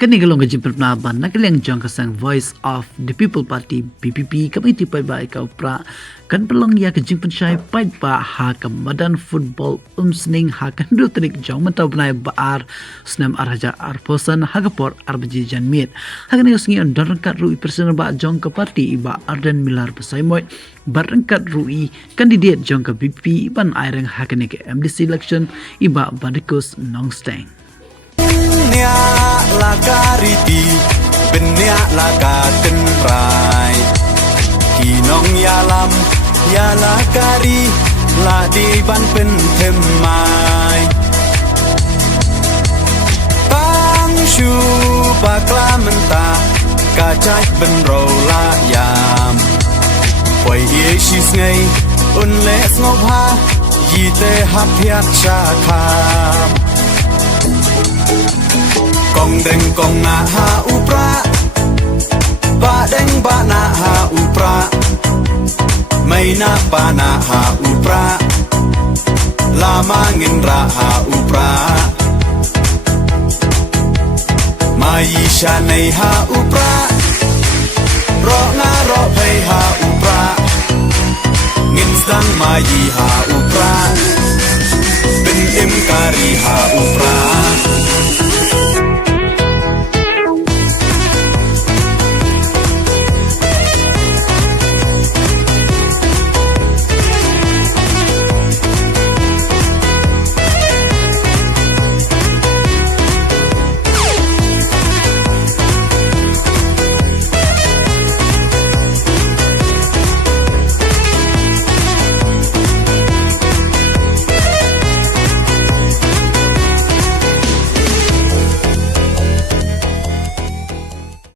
Kani galong gaji pernaban nakaleng jang kasang Voice of the People Party PPP kamiti pai ba ikaw pra kan pelong ya kajing pensyai pai ba ha kamadan football sning ha kan do trik jang mataw banai baar snam arhaja arposan hagapor arbaji janmit hagani usngi on dorangkat rui personal ba jang ke parti iba arden milar pasai moy barangkat rui kandidat jang ke PPP iban aireng hakane ke MDC election iba badikus nongsteng Benya la kariti, benya la katenrai. Kinong yalam, yala kari, la di ban pentemai. Bang shu bakla menta, kacai benro la yam. Poi yesis ngai, unles ngobha, yite hapiat syakam. Kong deng kong na ha upra, ba deng ba na ha upra, may na pa na ha upra, lama ngin ra ha upra, may siya nay ha upra, ro nga ro pay ha upra, ngin stang may ha upra, bin im kari ha upra.